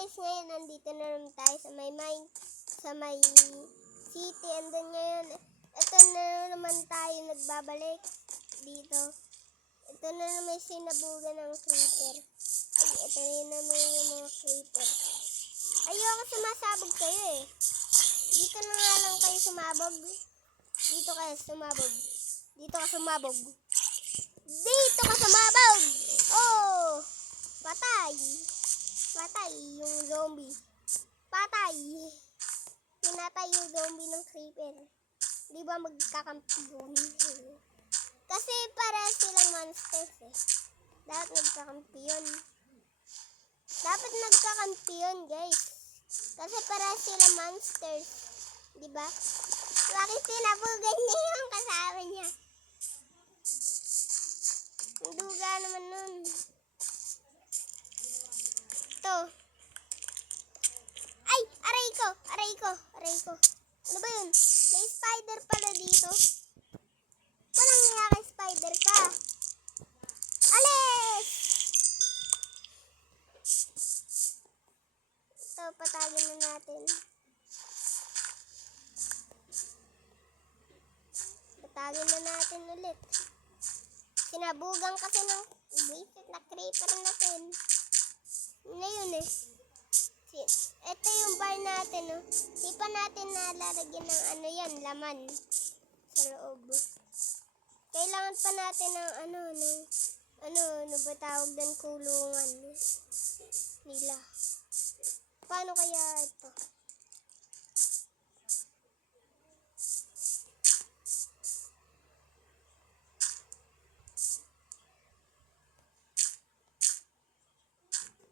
guys, ngayon nandito na naman tayo sa may city. And then ngayon, ito na naman tayo nagbabalik dito. Ito na naman sinabugan ng creeper. Ay, ito na naman yung mga creeper. Ayoko sumasabog kayo eh. Dito na nga lang kayo sumabog. Dito kayo sumabog. Dito ka sumabog. Dito ka sumabog! Oh! Patay! Patay yung zombie. Patay! Pinatay yung zombie ng creeper. Di ba magkakampiyon? Kasi para silang monsters eh. Dapat nagkakampiyon. Dapat nagkakampiyon guys. Kasi para silang monsters. Di ba? Bakit sinabugan niya yung kasama niya? Ang duga naman nun. Ito. Ay! Aray ko! Aray ko! Aray ko. Ano ba yun? May spider pala dito. Walang nga kay spider ka. Alis! Ito, patagin na natin. Patagin na natin ulit. Sinabugan kasi ng basic na creeper natin. Ngayon eh. Ito yung bar natin, oh. Di pa natin nalalagyan ng ano yan, laman sa loob. Kailangan pa natin ng ano ba tawag din, kulungan nila. Paano kaya ito?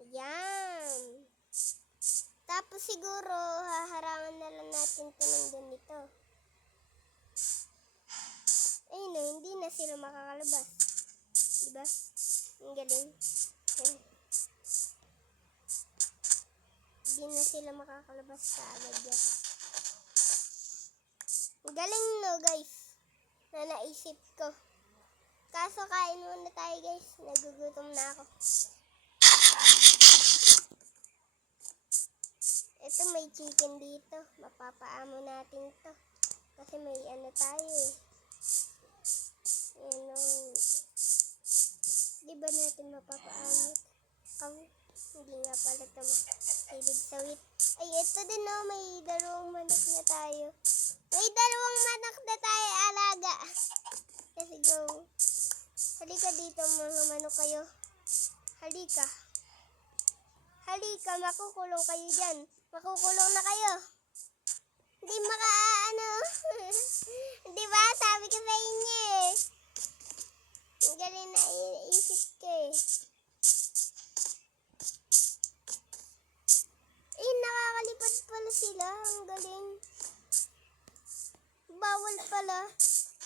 Yan. Tapos siguro, haharangan na lang natin ito ng ganito. Ayun na, hindi na sila makakalabas. Diba? Ang galing. Hindi na sila makakalabas sa agad yan. Ang galing no guys, na naisip ko. Kaso kain muna tayo guys, nagugutom na ako. Ito may chicken dito. Mapapaamo natin to. Kasi may ano tayo eh. Ano. Di ba natin mapapaamo? Hindi nga pala ito mahilig sa wheat. Ay, ito din oh. May dalawang manok na tayo. May dalawang manok na tayo alaga. Kasi go. Halika dito mga manok kayo. Halika. Halika, makukulong kayo dyan. Makukulong na kayo. Hindi makaano. Di ba? Sabi ko sa inyo eh. Ang galing na iisip ko eh. Eh, nakakalipad pala sila. Ang galing. Bawal pala.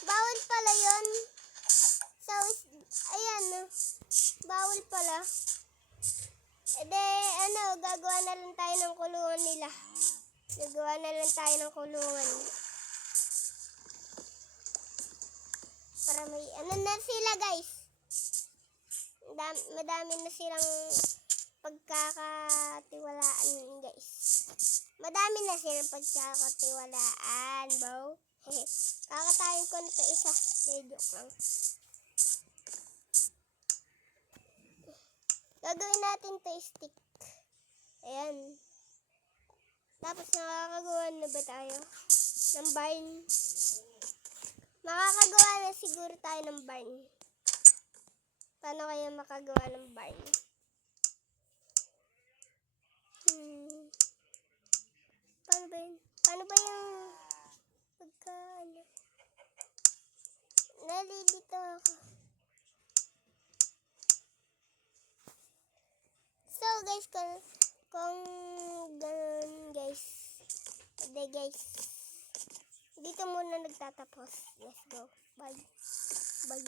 Bawal pala yun. So, ayan. Bawal pala. E de, gagawa na lang tayo ng kulungan nila. Gagawa na lang tayo ng kulungan. Para may, na sila guys. Madami na silang pagkakatiwalaan guys. Madami na silang pagkakatiwalaan, bro. Kakatayin ko nito isa. Joke lang. Gagawin natin to stick. Ayan. Tapos nakakagawa na ba tayo ng barn? Makakagawa na siguro tayo ng barn. Paano kaya makagawa ng barn? Paano ba yun? Paano ba yung pagka nalilito ako. So guys, kung ganun guys, dito muna nagtatapos. Let's go. Bye. Bye.